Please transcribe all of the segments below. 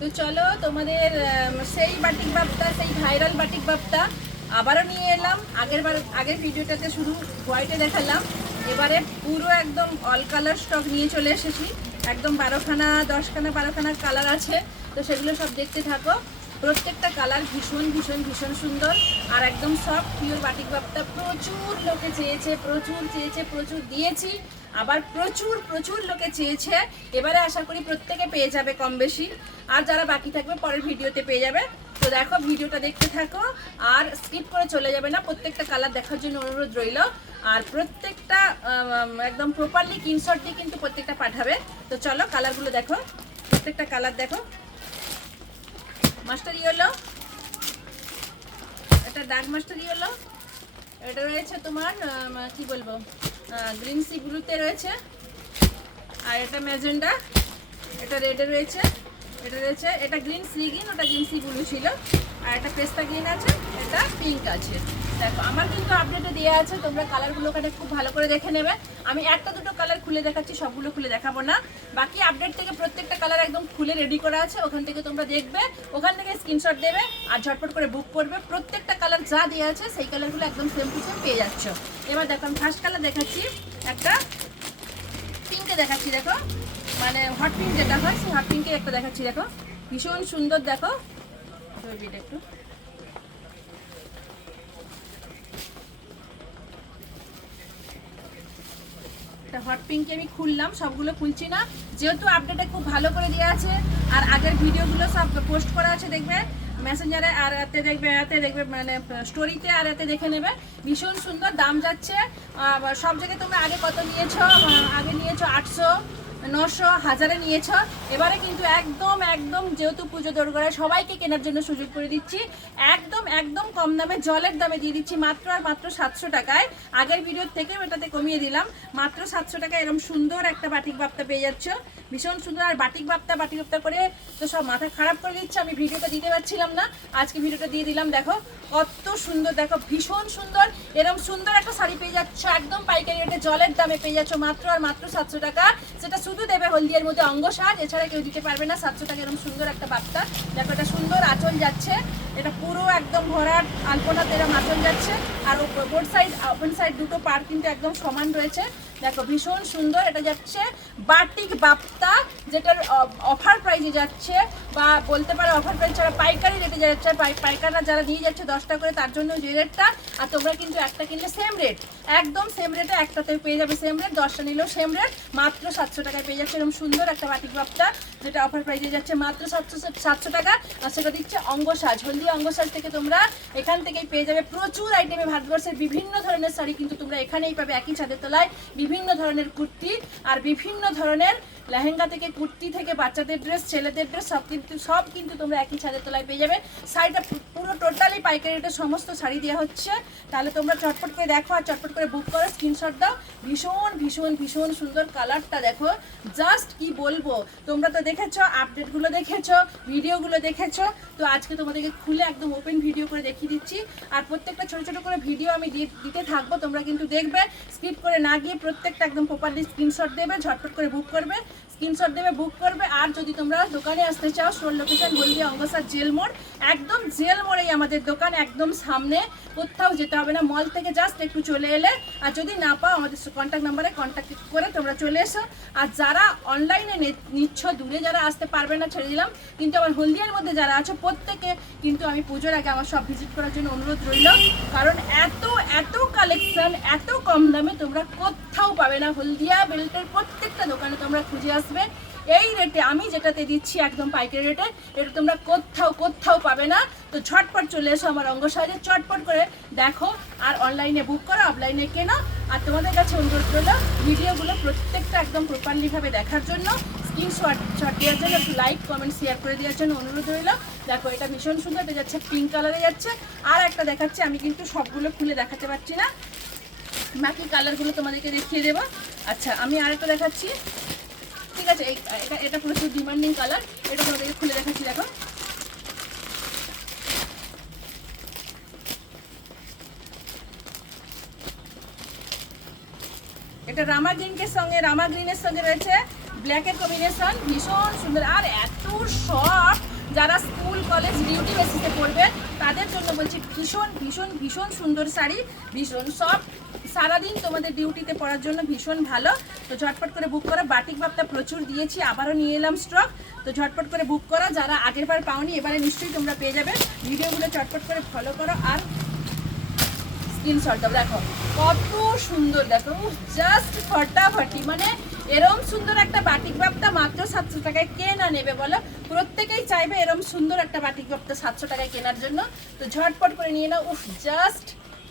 তো চলো তোমাদের সেই বাটিক বাপ্তা, সেই ভাইরাল বাটিক বাপ্তা আবারও নিয়ে এলাম। আগের ভিডিওটাতে শুধু হোয়াইটে দেখালাম, এবারে পুরো একদম অল কালার স্টক নিয়ে চলে এসেছি। একদম 12খানা 10খানা 12খানা কালার আছে, তো সেগুলো সব দেখতে থাকো। প্রত্যেকটা কালার ভীষণ ভীষণ ভীষণ সুন্দর আর একদম সফট পিওর বাটিক বাপ্তা। প্রচুর লোকে চেয়েছে, প্রচুর দিয়েছি, আবার প্রচুর প্রচুর লোকে চেয়েছে। এবারে আশা করি প্রত্যেকে পেয়ে যাবে কম বেশি, আর যারা বাকি থাকবে পরের ভিডিওতে পেয়ে যাবে। তো দেখো, ভিডিওটা দেখতে থাকো আর স্কিপ করে চলে যাবে না। প্রত্যেকটা কালার দেখার জন্য অনুরোধ রইল, আর প্রত্যেকটা একদম প্রপারলি স্ক্রিনশট দিয়ে কিন্তু প্রত্যেকটা পাঠাবে। তো চলো কালারগুলো দেখো, প্রত্যেকটা কালার দেখো। মাস্টার ইয়েলো, এটা ডার্ক মাস্টার ইয়েলো, এটা রয়েছে তোমার কি বলবো গ্রিন সি ব্লুতে রয়েছে, আর এটা ম্যাজেন্ডা, এটা রেডে রয়েছে, এটা গ্রিন সি গ্রিন, ওটা গ্রিন সি ব্লু ছিল, আর এটা পেস্তা গ্রিন আছে, এটা পিঙ্ক আছে। দেখো আমার কিন্তু আপডেটে দেওয়া আছে, তোমরা কালারগুলো ওখানে খুব ভালো করে দেখে নেবে। আমি একটা দুটো কালার খুলে দেখাচ্ছি, সবগুলো খুলে দেখাবো না। বাকি আপডেট থেকে প্রত্যেকটা কালার একদম খুলে রেডি করা আছে, ওখান থেকে তোমরা দেখবে, ওখান থেকে স্ক্রিনশট দেবে আর ঝটপট করে বুক করবে। প্রত্যেকটা কালার যা দেওয়া আছে সেই কালারগুলো একদম সেম টু সেম পেয়ে যাচ্ছ। এবার দেখো আমি ফার্স্ট কালার দেখাচ্ছি, একটা পিঙ্কে দেখাচ্ছি। দেখো মানে হট পিঙ্ক যেটা হয়, সেই হট পিঙ্কে একটা দেখাচ্ছি। দেখো ভীষণ সুন্দর, দেখো একটু হট পিঙ্কে আমি খুললাম, সবগুলো খুলছি না যেহেতু আপডেটে খুব ভালো করে দেওয়া আছে, আর আগের ভিডিওগুলো সব পোস্ট করা আছে, দেখবে মেসেঞ্জারে, আর এতে দেখবে মানে স্টোরিতে, আর এতে দেখে নেবে। ভীষণ সুন্দর, দাম যাচ্ছে সব জায়গায়। তোমরা আগে কত নিয়েছো? আগে নিয়েছো 800, 900, 1000-এ নিয়েছ। এবারে কিন্তু একদম একদম যেহেতু পুজো দোরগোড়ায় সবাইকে কেনার জন্য সুযোগ করে দিচ্ছি, একদম একদম কম দামে, জলের দামে দিয়ে দিচ্ছি মাত্র আর মাত্র 700 টাকায়। আগের ভিডিওর থেকেও এটাতে কমিয়ে দিলাম, মাত্র 700 টাকায় এরকম সুন্দর একটা বাটিক বাপ্তা পেয়ে যাচ্ছ। ভীষণ সুন্দর। আর বাটিক বাপ্তা করে তো সব মাথা খারাপ করে দিচ্ছে, আমি ভিডিওটা দিতে পারছিলাম না, আজকে ভিডিওটা দিয়ে দিলাম। দেখো কত সুন্দর, দেখো ভীষণ সুন্দর। এরকম সুন্দর একটা শাড়ি পেয়ে যাচ্ছ একদম পাইকারি রেটে, জলের দামে পেয়ে যাচ্ছ মাত্র আর মাত্র 700 টাকা। সেটা শুধু দেবে হলদিয়ার মধ্যে অঙ্গ সাজ, এছাড়া কেউ দিতে পারবে না। 700 টাকা এরকম সুন্দর একটা বাপ্তা। দেখো এটা সুন্দর আঁচল যাচ্ছে, এটা পুরো একদম ভরাট আলপনাতে এরকম আঁচল যাচ্ছে, আর বোর্ড সাইড ওপেন সাইড দুটো পার কিন্তু একদম সমান রয়েছে। দেখো ভীষণ সুন্দর, এটা যাচ্ছে বাটিক বাপ্তা, যেটার অফার প্রাইসে যাচ্ছে, বা বলতে পারো অফার প্রাইস ছাড়া পাইকারি রেটে যাচ্ছে। পাইকাররা যারা নিয়ে যাচ্ছে 10টা করে, তার জন্য যে রেটটা, আর তোমরা কিন্তু একটা কিনলে সেম রেট, একদম সেম রেটে একটাতে পেয়ে যাবে সেম রেট, 10টা নিলেও সেম রেট, মাত্র 700 টাকায় পেয়ে যাচ্ছে এরকম সুন্দর একটা বাটিক বাপ্তা, যেটা অফার প্রাইসে যাচ্ছে মাত্র 700 টাকা। আর সেটা দিচ্ছে অঙ্গ সাজ, হলদি অঙ্গ সাজ থেকে তোমরা এখান থেকেই পেয়ে যাবে প্রচুর আইটেমে। ভারতবর্ষের বিভিন্ন ধরনের শাড়ি কিন্তু তোমরা এখানেই পাবে, একই ছাদের তলায়। বিভিন্ন ধরনের কুর্তি আর বিভিন্ন ধরনের লেহেঙ্গা থেকে কুর্তি থেকে বাচ্চাদের ড্রেস, ছেলেদের ড্রেস, সব কিন্তু তোমরা একই ছাদের তলায় পেয়ে যাবে। শাড়িটা পুরো টোটালি পাইকারি রেটে সমস্ত শাড়ি দেওয়া হচ্ছে। তাহলে তোমরা চটপট করে দেখো আর চটপট করে বুক করো, স্ক্রিনশট দাও। ভীষণ ভীষণ ভীষণ সুন্দর কালারটা দেখো, জাস্ট কি বলবো। তোমরা তো দেখেছো, আপডেটগুলো দেখেছো, ভিডিওগুলো দেখেছো, তো আজকে তোমাদেরকে খুলে একদম ওপেন ভিডিও করে দেখিয়ে দিচ্ছি। আর প্রত্যেকটা ছোটো ছোটো করে ভিডিও আমি দিতে থাকবো, তোমরা কিন্তু দেখবে, স্কিপ করে না গিয়ে প্রত্যেকটা একদম প্রপারলি স্ক্রিনশট দেবে, ঝটপট করে বুক করবে, স্ক্রিনশট দেবে, বুক করবে। আর যদি তোমরা দোকানে আসতে চাও, স্টোর লোকেশন হলদিয়া অঙ্গসার জেল মোড়, একদম জেল মোড়েই আমাদের দোকান, একদম সামনে, কোথাও যেতে হবে না, মল থেকে জাস্ট একটু চলে এলে। আর যদি না পাও আমাদের কন্ট্যাক্ট নাম্বারে কন্ট্যাক্ট করে তোমরা চলে এসো। আর যারা অনলাইনে নিচ্ছ, দূরে যারা আসতে পারবে না ছেড়ে দিলাম, কিন্তু আমার হলদিয়ার মধ্যে যারা আছো প্রত্যেকে কিন্তু আমি পুজোর আগে আমার সব ভিজিট করার জন্য অনুরোধ রইল, কারণ এত এত কালেকশন এত কম দামে তোমরা কোথাও পাবে না। হলদিয়া বেল্টের প্রত্যেকটা দোকানে তোমরা খুঁজে আসবে, এই রেটে আমি যেটাতে দিচ্ছি একদম পাইকারি রেটে, এটা তোমরা কোথাও পাবে না। তো ঝটপট চলে এসো আমার অঙ্গ সাজে, চটপট করে দেখো আর অনলাইনে বুক করো, অফলাইনে কেনো। আর তোমাদের কাছে অনুরোধ করলো ভিডিওগুলো প্রত্যেকটা একদম প্রপারলিভাবে দেখার জন্য, স্ক্রিনশট দেওয়ার জন্য, একটু লাইক কমেন্ট শেয়ার করে দেওয়ার জন্য অনুরোধ রইল। দেখো এটা ভীষণ সুন্দর, এটা যাচ্ছে পিঙ্ক কালারে যাচ্ছে। আর একটা দেখাচ্ছি, আমি কিন্তু সবগুলো খুলে দেখাতে পারছি না, বাকি কালারগুলো তোমাদেরকে দেখিয়ে দেবো। আচ্ছা আমি আরেকটা দেখাচ্ছি, ঠিক আছে, এটা প্রচুর ডিমান্ডিং কালার, এটা তোমাদেরকে খুলে দেখাচ্ছি। দেখো এটা রামা গ্রিনের সঙ্গে রয়েছে ব্ল্যাকের কম্বিনেশন, ভীষণ সুন্দর আর এত সফট। যারা স্কুল কলেজ ডিউটি বেসিসে পড়বে তাদের জন্য বলছি ভীষণ ভীষণ ভীষণ সুন্দর শাড়ি, ভীষণ সফট, সারাদিন তোমাদের ডিউটিতে পরার জন্য ভীষণ ভালো। তো ঝটপট করে বুক করো। বাটিক বাপটা প্রচুর দিয়েছি, আবারও নিয়ে এলাম স্টক। তো ঝটপট করে বুক করো, যারা আগের বার পাওনি এবারে নিশ্চয়ই তোমরা পেয়ে যাবে। ভিডিওগুলো চটপট করে ফলো করো আর স্ক্রিনশট দাও। দেখো কত সুন্দর, দেখো জাস্ট ফটাফটি, মানে এরম সুন্দর একটা বাটিক বাপ্তা মাত্র 700 টাকায় কে না নেবে বলো? প্রত্যেকেই চাইবে এরম সুন্দর একটা বাটিক বাপ্তা 700 টাকায় কেনার জন্য। তো ঝটপট করে নিয়ে নাও। উফ, জাস্ট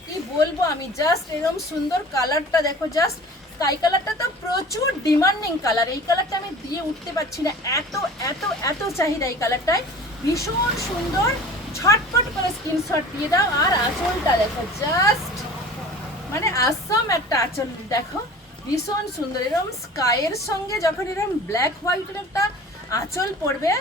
কি বলবো আমি, জাস্ট এরম সুন্দর কালারটা দেখো, জাস্ট স্কাই কালারটা তো প্রচুর ডিমান্ডিং কালার। এই কালারটা আমি দিয়ে উঠতে পারছি না, এত এত এত চাহিদা এই কালারটায়, ভীষণ সুন্দর। ঝটপট করে স্ক্রিনশট দিয়ে দাও। আর আঁচলটা দেখো, জাস্ট মানে আসাম একটা আঁচল দেখো, ভীষণ সুন্দর। এরকম স্কাইয়ের সঙ্গে যখন এরকম ব্ল্যাক হোয়াইটের একটা আঁচল পড়বে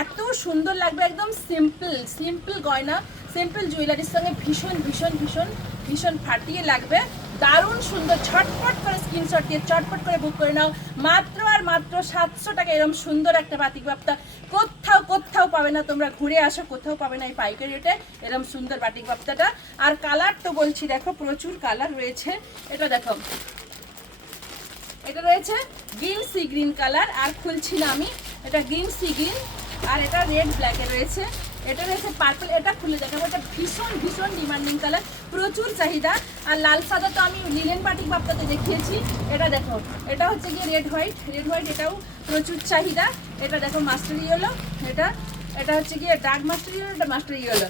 এত সুন্দর লাগবে। একদম সিম্পল সিম্পল গয়না, সিম্পল জুয়েলারির সঙ্গে ভীষণ ভীষণ ভীষণ ভীষণ ফাটিয়ে লাগবে, দারুণ সুন্দর। ঝটপট করে স্ক্রিনশট দিয়ে চটপট করে বুক করে নাও। মাত্র আর মাত্র 700 টাকা এরকম সুন্দর একটা বাটিক বাপ্তা কোথাও কোথাও পাবে না। তোমরা ঘুরে আসো, কোথাও পাবে না এই পাইকারি রেটে এরকম সুন্দর বাটিক বাপ্তাটা। আর কালার তো বলছি দেখো, প্রচুর কালার রয়েছে। এটা দেখো, এটা রয়েছে গ্রিন সি গ্রিন কালার, আর খুলছি না আমি, এটা গ্রিন সি গ্রিন, আর এটা রেড ব্ল্যাকে রয়েছে। এটা রয়েছে পার্পল, এটা খুলে দেখাবো। এটা ভীষণ ভীষণ ডিমান্ডিং কালার, প্রচুর চাহিদা। আর লাল সাদা তো আমি লিনেন বাটিক বাপ্তাতে দেখিয়েছি। এটা দেখো, এটা হচ্ছে গিয়ে রেড হোয়াইট, রেড হোয়াইট, এটাও প্রচুর চাহিদা। এটা দেখো মাস্টার ইয়েলো, এটা হচ্ছে গিয়ে ডার্ক মাস্টার ইয়েলো, এটা মাস্টার ইয়েলো।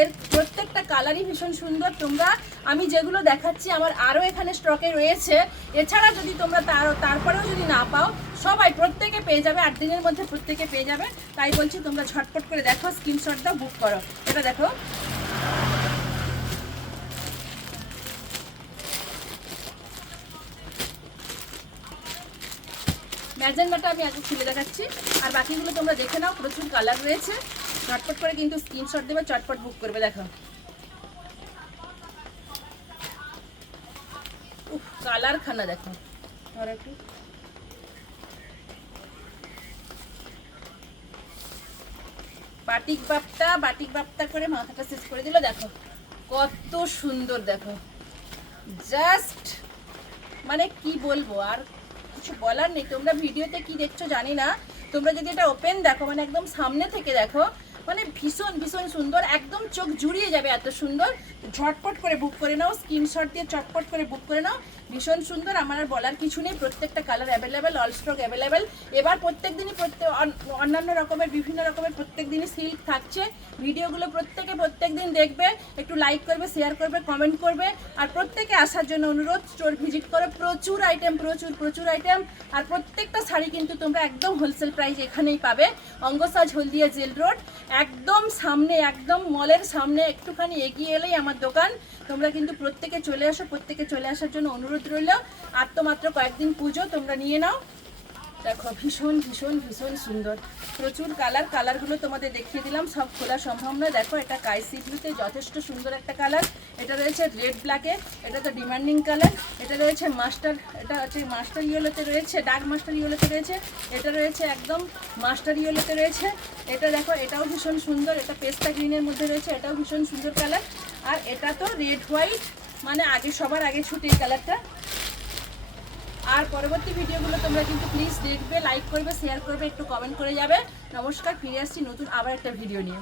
এর প্রত্যেকটা কালারই ভীষণ সুন্দর। তোমরা আমি যেগুলো দেখাচ্ছি আমার আরও এখানে স্টকে রয়েছে। এছাড়া যদি তোমরা তারপরেও যদি না পাও, সবাই প্রত্যেকে পেয়ে যাবে, 8 দিনের মধ্যে প্রত্যেকে পেয়ে যাবে। তাই বলছি তোমরা ঝটপট করে দেখো, স্ক্রিনশট দাও, বুক করো। এটা দেখো, ম্যাজেন্ডাটা আমি আগে খুলে দেখাচ্ছি, আর বাকিগুলো তোমরা দেখে নাও। প্রচুর কালার রয়েছে, ঝটপট করে কিন্তু স্ক্রিনশট দেবে, চটপট বুক করবে। দেখো উফ, কালার খানা দেখো। আর একটু বাটিক বাপ্তা করে মাথাটা শেষ করে দিল। দেখো কত সুন্দর, দেখো জাস্ট মানে কি বলবো, আর কিছু বলার নেই। তোমরা ভিডিওতে কি দেখছো জানি না, তোমরা যদি এটা ওপেন দেখো, মানে একদম সামনে থেকে দেখো, মানে ভীষণ ভীষণ সুন্দর, একদম চোখ জুড়িয়ে যাবে, এত সুন্দর। ঝটপট করে বুক করে নাও, স্ক্রিনশট দিয়ে চটপট করে বুক করে নাও। ভীষণ সুন্দর, আমার আর বলার কিছু নেই। প্রত্যেকটা colour available, all stock available. এবার প্রত্যেক দিনই অন্যান্য রকমের বিভিন্ন রকমের প্রত্যেক দিনই সিল্ক থাকছে। ভিডিওগুলো প্রত্যেক দিন দেখবে, একটু লাইক করবে, শেয়ার করবে, কমেন্ট করবে। আর প্রত্যেকে আসার জন্য অনুরোধ, স্টোর ভিজিট করে। প্রচুর আইটেম, প্রচুর আইটেম। আর প্রত্যেকটা শাড়ি কিন্তু তোমরা একদম হোলসেল প্রাইস এখানেই পাবে। অঙ্গসাজ হলদিয়া জেল রোড, একদম সামনে, একদম মলের সামনে একটুখানি এগিয়ে এলেই আমার দোকান। তোমরা কিন্তু প্রত্যেকে চলে আসো, প্রত্যেকে চলে আসার জন্য অনুরোধ রইল। আর তো মাত্র কয়েকদিন পুজো, তোমরা নিয়ে নাও। দেখো ভীষণ ভীষণ ভীষণ সুন্দর, প্রচুর কালারগুলো তোমাদের দেখিয়ে দিলাম, সব খোলা সম্ভব নয়। দেখো এটা কাইসি ব্লুতে যথেষ্ট সুন্দর একটা কালার। এটা রয়েছে রেড ব্ল্যাকে, এটা তো ডিমান্ডিং কালার। এটা রয়েছে মাস্টার, এটা হচ্ছে মাস্টার ইয়েলোতে রয়েছে, ডার্ক মাস্টার ইয়েলোতে রয়েছে। এটা রয়েছে একদম মাস্টার ইয়েলোতে রয়েছে। এটা দেখো, এটাও ভীষণ সুন্দর, এটা পেস্তা গ্রিনের মধ্যে রয়েছে, এটাও ভীষণ সুন্দর কালার। আর এটা তো রেড হোয়াইট, মানে সবার আগে ছুটে এই কালারটা। আর পরবর্তী ভিডিওগুলো তোমরা কিন্তু প্লিজ দেখবে, লাইক করবে, শেয়ার করবে, একটু কমেন্ট করে যাবে। নমস্কার, ফিরে আসছি নতুন আবার একটা ভিডিও নিয়ে।